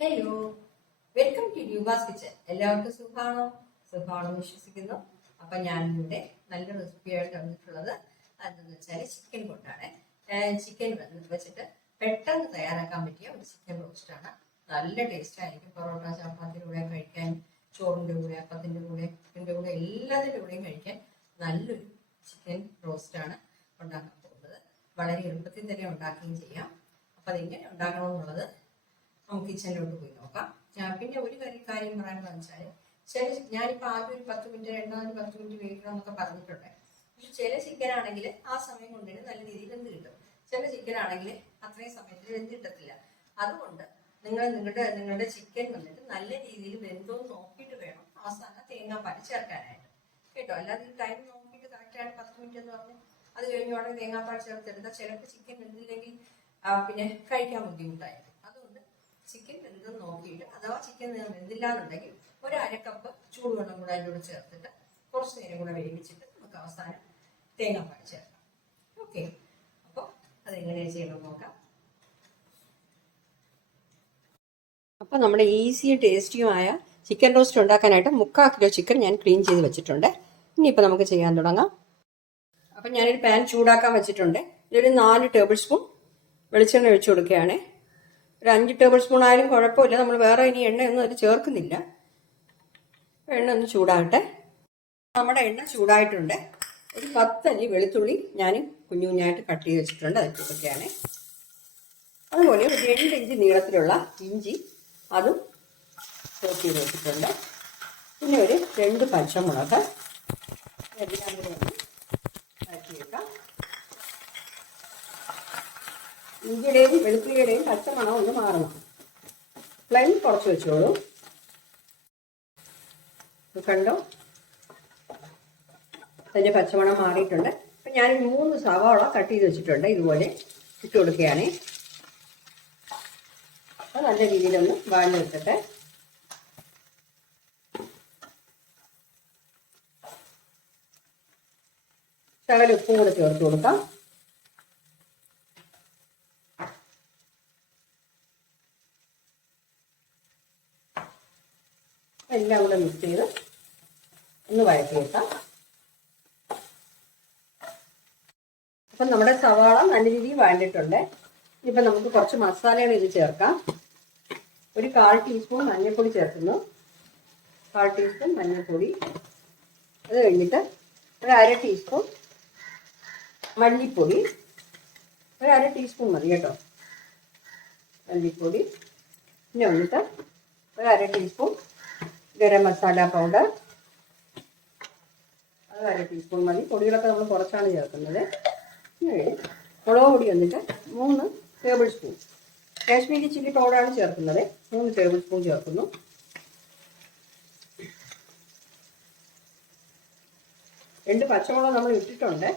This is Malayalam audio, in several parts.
Hello, welcome to Dubas kitchen. എല്ലാവർക്കും സുഖമാണെന്ന് വിശ്വസിക്കുന്നു. അപ്പം ഞാൻ ഇവിടെ നല്ല റെസിപ്പിയായിട്ട് വന്നിട്ടുള്ളത് അതെന്ന് വെച്ചാൽ ചിക്കൻ കൊണ്ടാണ്. ചിക്കൻ വെച്ചിട്ട് പെട്ടെന്ന് തയ്യാറാക്കാൻ പറ്റിയ ഒരു ചിക്കൻ റോസ്റ്റാണ്. നല്ല ടേസ്റ്റ് ആയിരിക്കും. പൊറോട്ട, ചപ്പാത്തിയുടെ കൂടെ കഴിക്കാൻ, ചോറിൻ്റെ കൂടെ, അപ്പത്തിൻ്റെ കൂടെ, ചിക്കൻ്റെ കൂടെ, എല്ലാത്തിൻ്റെ കൂടെയും കഴിക്കാൻ നല്ലൊരു ചിക്കൻ റോസ്റ്റാണ് ഉണ്ടാക്കാൻ പോകുന്നത്. വളരെ എളുപ്പത്തിൽ തന്നെ ഉണ്ടാക്കുകയും ചെയ്യാം. അപ്പം അതെങ്ങനെ ഉണ്ടാക്കണമെന്നുള്ളത് നമുക്ക് കിച്ചണിലോട്ട് പോയി നോക്കാം. പിന്നെ ഒരു കാര്യം പറയാമെന്ന് വെച്ചാൽ ഞാനിപ്പോൾ ആദ്യം ഒരു 10 മിനിറ്റ്, രണ്ടാമത് 10 മിനിറ്റ് വേവിക്കണം എന്നൊക്കെ പറഞ്ഞിട്ടുണ്ട്. പക്ഷെ ചില ചിക്കൻ ആണെങ്കിൽ ആ സമയം കൊണ്ട് തന്നെ നല്ല രീതിയിൽ വെന്ത് കിട്ടും. ചില ചിക്കൻ ആണെങ്കിൽ അത്രയും സമയത്തിൽ വെന്ത് കിട്ടത്തില്ല. അതുകൊണ്ട് നിങ്ങളുടെ ചിക്കൻ വന്നിട്ട് നല്ല രീതിയിൽ വെന്തോന്ന് നോക്കിയിട്ട് വേണം അവസാനം തേങ്ങാപ്പാൽ ചേർക്കാനായിട്ട്, കേട്ടോ. അല്ലാതെ ടൈം നോക്കിയിട്ട് കറക്റ്റായിട്ട് 10 മിനിറ്റ് എന്ന് പറഞ്ഞ് അത് കഴിഞ്ഞ ഉടനെ തേങ്ങാപ്പാൽ ചേർത്തെടുത്താൽ ചിലപ്പോൾ ചിക്കൻ വെന്തില്ലെങ്കിൽ പിന്നെ കഴിക്കാൻ ബുദ്ധിമുട്ടായിരിക്കും. ചിക്കൻ വെന്തെന്ന് നോക്കിയിട്ട്, അഥവാ ചിക്കൻ വെന്തില്ല എന്നുണ്ടെങ്കിൽ ഒരു അരക്കപ്പ് ചൂടുവെള്ളം കൂടെ അതിലൂടെ ചേർത്തിട്ട് കുറച്ച് നേരം കൂടെ വേവിച്ചിട്ട് നമുക്ക് അവസാനം തേങ്ങാപ്പാൽ ചേർക്കാം. ഓക്കെ, അപ്പോൾ അതെങ്ങനെയാണ് ചെയ്യണമെന്ന് നോക്കാം. അപ്പോൾ നമ്മുടെ ഈസിയും ടേസ്റ്റിയുമായ ചിക്കൻ റോസ്റ്റ് ഉണ്ടാക്കാനായിട്ട് 3/4 കിലോ ചിക്കൻ ഞാൻ ക്ലീൻ ചെയ്ത് വെച്ചിട്ടുണ്ട്. ഇനിയിപ്പോൾ നമുക്ക് ചെയ്യാൻ തുടങ്ങാം. അപ്പം ഞാനൊരു പാൻ ചൂടാക്കാൻ വെച്ചിട്ടുണ്ട്. ഇതിലൊരു 4 ടേബിൾ സ്പൂൺ വെളിച്ചെണ്ണ ഒഴിച്ചു കൊടുക്കുകയാണ്. ഒരു 5 ടേബിൾ സ്പൂൺ ആയാലും കുഴപ്പമില്ല. നമ്മൾ വേറെ ഇനി എണ്ണയൊന്നും അതിൽ ചേർക്കുന്നില്ല. എണ്ണ ഒന്ന് ചൂടാകട്ടെ. നമ്മുടെ എണ്ണ ചൂടായിട്ടുണ്ട്. ഒരു 10 അല്ലി വെളുത്തുള്ളി ഞാൻ കുഞ്ഞായിട്ട് കട്ട് ചെയ്ത് വെച്ചിട്ടുണ്ട്, അത് കൊടുക്കുകയാണ്. അതുപോലെ ഒരു 2 ഇഞ്ച് നീളത്തിലുള്ള ഇഞ്ചി, അതും ചോപ്പ് ചെയ്ത് വെച്ചിട്ടുണ്ട്. പിന്നെ ഒരു 2 പച്ചമുളക്, എല്ലാം കൂടെ ഒന്ന് മാറ്റി വെക്കാം. ഇഞ്ചിയുടെയും വെളുത്തുള്ളിയുടെയും പച്ചമണം ഒന്ന് മാറണം. ഫ്ലെയിം കുറച്ച് വെച്ചോളൂ. കണ്ടോ, അതിൻ്റെ പച്ചമണം മാറിയിട്ടുണ്ട്. അപ്പം ഞാൻ 3 സവാള കട്ട് ചെയ്ത് വെച്ചിട്ടുണ്ട്. ഇതുപോലെ ഇട്ട് കൊടുക്കുകയാണ്. അത് നല്ല രീതിയിലൊന്ന് വഴഞ്ഞെടുത്തിട്ട് ശകലം ഉപ്പും കൂടെ ചേർത്ത് കൊടുക്കാം. എല്ലാം കൂടെ മിക്സ് ചെയ്ത് ഒന്ന് വഴറ്റി വെക്കാം. അപ്പം നമ്മുടെ സവാള നല്ല രീതിയിൽ വഴണ്ടിട്ടുണ്ട്. ഇപ്പം നമുക്ക് കുറച്ച് മസാലകൾ ഇത് ചേർക്കാം. ഒരു 1/4 ടീസ്പൂൺ മഞ്ഞൾപ്പൊടി ചേർക്കുന്നു. 1/4 ടീസ്പൂൺ മഞ്ഞൾപ്പൊടി. അത് കഴിഞ്ഞിട്ട് ഒരു 1/2 ടീസ്പൂൺ മല്ലിപ്പൊടി. ഒരു 1/2 ടീസ്പൂൺ മതി കേട്ടോ മല്ലിപ്പൊടി. പിന്നെ വന്നിട്ട് ഒരു 1/2 ടീസ്പൂൺ ഗരം മസാല പൗഡർ, അത് 1/2 ടീസ്പൂൺ മതി. പൊടികളൊക്കെ നമ്മൾ കുറച്ചാണ് ചേർക്കുന്നത്. മുളക് പൊടി വന്നിട്ട് 3 ടേബിൾ സ്പൂൺ. കാശ്മീരി ചില്ലി പൗഡറാണ് ചേർക്കുന്നത്. 3 ടേബിൾ സ്പൂൺ ചേർക്കുന്നു. 2 പച്ചമുളക് നമ്മൾ ഇട്ടിട്ടുണ്ട്.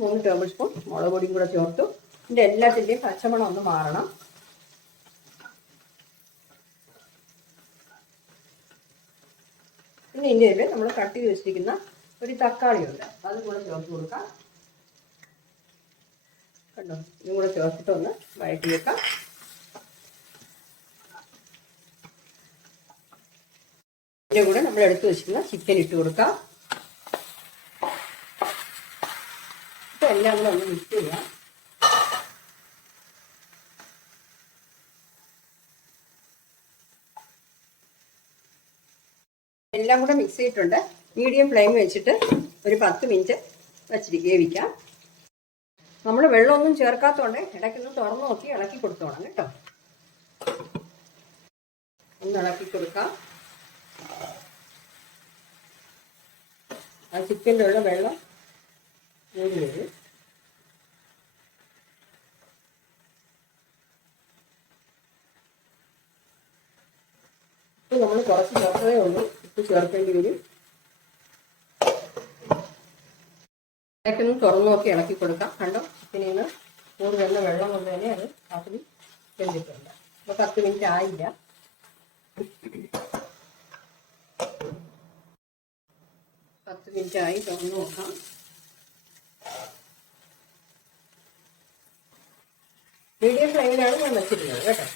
3 ടേബിൾ സ്പൂൺ മുളക് പൊടിയും കൂടെ ചേർത്തു. ഇതിൻ്റെ എല്ലാത്തിൻ്റെയും പച്ചമണം ഒന്ന് മാറണം. പിന്നെ ഇതിൽ നമ്മൾ കട്ട് ചെയ്ത് വെച്ചിരിക്കുന്ന ഒരു തക്കാളി ഉണ്ട്, അതും കൂടെ ചേർത്ത് കൊടുക്കാം. കണ്ടോ, ഇതും കൂടെ ചേർത്തിട്ട് ഒന്ന് വഴറ്റി വെക്കാം. ഇതിൻ്റെ കൂടെ നമ്മൾ എടുത്ത് വെച്ചിരിക്കുന്ന ചിക്കൻ ഇട്ട് കൊടുക്കാം. ഇപ്പം എല്ലാം കൂടെ ഒന്ന് മിക്സ് ചെയ്യാം. എല്ലാം കൂടെ മിക്സ് ചെയ്തിട്ടുണ്ട്. മീഡിയം ഫ്ലെയിം വെച്ചിട്ട് ഒരു 10 മിനിറ്റ് വെച്ചിട്ട് വേവിക്കാം. നമ്മൾ വെള്ളമൊന്നും ചേർക്കാത്തതുകൊണ്ട് ഇടയ്ക്കൊന്ന് തുറന്നു നോക്കി ഇളക്കി കൊടുത്തോണം കേട്ടോ. ഒന്ന് ഇളക്കി കൊടുക്കാം. ആ ചിക്കൻ്റെ ഉള്ള വെള്ളം മൂടി വരും. ഇപ്പം നമ്മൾ കുറച്ച് ചേർത്തതേ ഉള്ളൂ, ഉപ്പ് ചേർക്കേണ്ടി വരും. ഇടയ്ക്കൊന്ന് തുറന്നു നോക്കി ഇളക്കി കൊടുക്കാം. കണ്ടോ, ചിക്കനിൽ നിന്ന് കൂടി വരുന്ന വെള്ളം കൊണ്ട് തന്നെ അത് അതിൽ വെന്തിട്ടുണ്ട്. അപ്പോൾ 10 മിനിറ്റ് ആയില്ല. 10 മിനിറ്റ് ആയി. തുറന്നു നോക്കാം. മീഡിയം ഫ്ലെയിമിലാണ് ഞാൻ വെച്ചിരുന്നത് കേട്ടോ.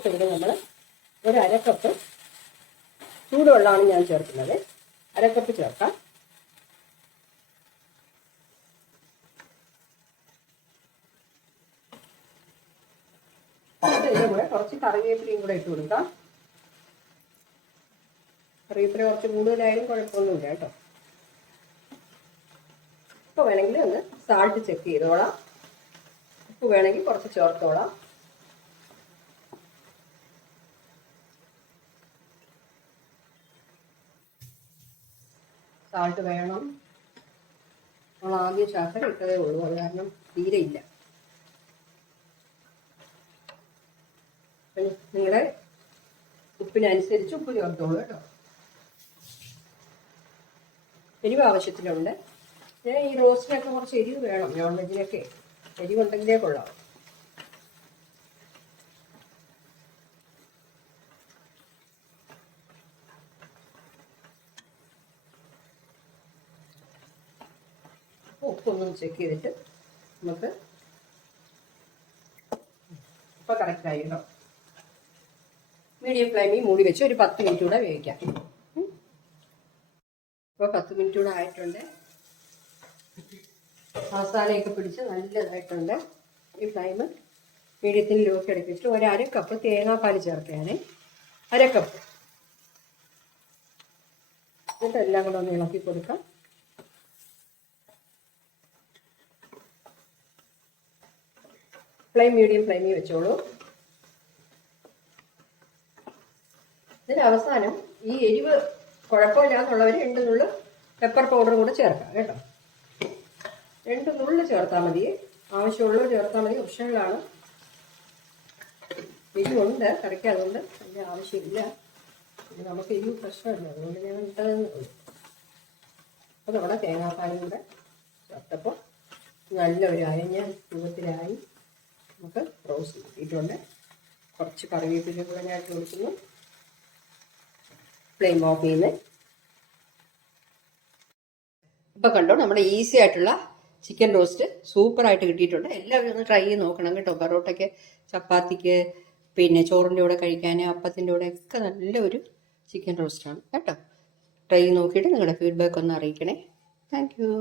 ഇപ്പോൾ ഇവിടെ നമ്മൾ ഒരു അരക്കപ്പ് ചൂടുവെള്ളമാണ് ഞാൻ ചേർക്കുന്നത്. അരക്കപ്പ് ചേർക്കാം. ഇതിൻ്റെ കൂടെ കുറച്ച് കറിവേപ്പിലയും കൂടെ ഇട്ട് കൊടുക്കാം. കറിവേപ്പില കുറച്ച് കൂടുതലായാലും കുഴപ്പമൊന്നുമില്ല കേട്ടോ. ഇപ്പോൾ വേണമെങ്കിൽ ഒന്ന് സാൾട്ട് ചെക്ക് ചെയ്തോളാം. ഉപ്പ് വേണമെങ്കിൽ കുറച്ച് ചേർത്തോളാം. സാൾട്ട് വേണം. നമ്മൾ ആദ്യം ശർക്കര ഇട്ടതേ ഉള്ളൂ, അത് കാരണം തീരെ ഇല്ല. നിങ്ങളുടെ ഉപ്പിനനുസരിച്ച് ഉപ്പ് ചേർത്തോളൂ കേട്ടോ. എരിവ് ആവശ്യത്തിനുണ്ട്. ഈ റോസ്റ്റിനൊക്കെ കുറച്ച് എരിവ് വേണം. നോൺ വെജിനൊക്കെ എരിവുണ്ടെങ്കിലേ കൊള്ളാം. ഉപ്പൊന്നും ചെക്ക് ചെയ്തിട്ട് നമുക്ക് ഇപ്പോൾ കറക്റ്റായി കേട്ടോ. മീഡിയം ഫ്ലെയിമിൽ മൂടി വെച്ച് ഒരു 10 മിനിറ്റ് കൂടെ വേവിക്കാം. ഇപ്പോൾ 10 മിനിറ്റ് കൂടെ ആയിട്ടുണ്ട്. മസാലയൊക്കെ പിടിച്ച് നല്ലതായിട്ടുണ്ട്. ഈ ഫ്ലെയിം മീഡിയത്തിൽ ലോക്ക് ഇടയ്ക്ക് വെച്ചിട്ട് ഒരു അരക്കപ്പ് തേങ്ങാപ്പാൽ ചേർക്കുകയാണ്. അരക്കപ്പ്. എന്നിട്ട് എല്ലാം കൂടെ ഒന്ന് ഇളക്കി കൊടുക്കാം. ഫ്ലെയിം മീഡിയം ഫ്ലെയിമിൽ വെച്ചോളൂ. ഇതിന് അവസാനം ഈ എരിവ് കുഴപ്പമില്ലാന്നുള്ളവർ 2 നുള്ള് പെപ്പർ പൗഡർ കൂടെ ചേർക്കാം കേട്ടോ. 2 നുള്ള് ചേർത്താൽ മതി. ആവശ്യമുള്ളത് ചേർത്താൽ മതി. ഓപ്ഷനിലാണ്. എരിവുണ്ട് കറിക്ക്, അതുകൊണ്ട് അതിൻ്റെ ആവശ്യമില്ല. നമുക്ക് എരിവ് പ്രശ്നമില്ല, അതുകൊണ്ട് ഞാൻ ഇട്ടതെന്ന് ഉള്ളൂ. അപ്പോൾ നമ്മുടെ തേങ്ങാപ്പാലും കൂടെ ചേർത്തപ്പോൾ നല്ലൊരു അരഞ്ഞ രൂപത്തിലായി. നമുക്ക് റോസ്റ്റ് കിട്ടിയിട്ടുണ്ട്. കുറച്ച് കറിവേപ്പില കൂടെ ഞാൻ ഇട്ട് കൊടുക്കുന്നു. ഫ്ലെയിം ഓഫ് ചെയ്യുന്നത്. ഇപ്പം കണ്ടോ, നമ്മുടെ ഈസി ആയിട്ടുള്ള ചിക്കൻ റോസ്റ്റ് സൂപ്പറായിട്ട് കിട്ടിയിട്ടുണ്ട്. എല്ലാവരും ഒന്ന് ട്രൈ ചെയ്ത് നോക്കണം കേട്ടോ. പൊറോട്ടയ്ക്ക്, ചപ്പാത്തിക്ക്, പിന്നെ ചോറിൻ്റെ കൂടെ കഴിക്കാൻ, അപ്പത്തിൻ്റെ കൂടെ ഒക്കെ നല്ലൊരു ചിക്കൻ റോസ്റ്റാണ് കേട്ടോ. ട്രൈ ചെയ്ത് നോക്കിയിട്ട് നിങ്ങളുടെ ഫീഡ്ബാക്ക് ഒന്ന് അറിയിക്കണേ. Thank you.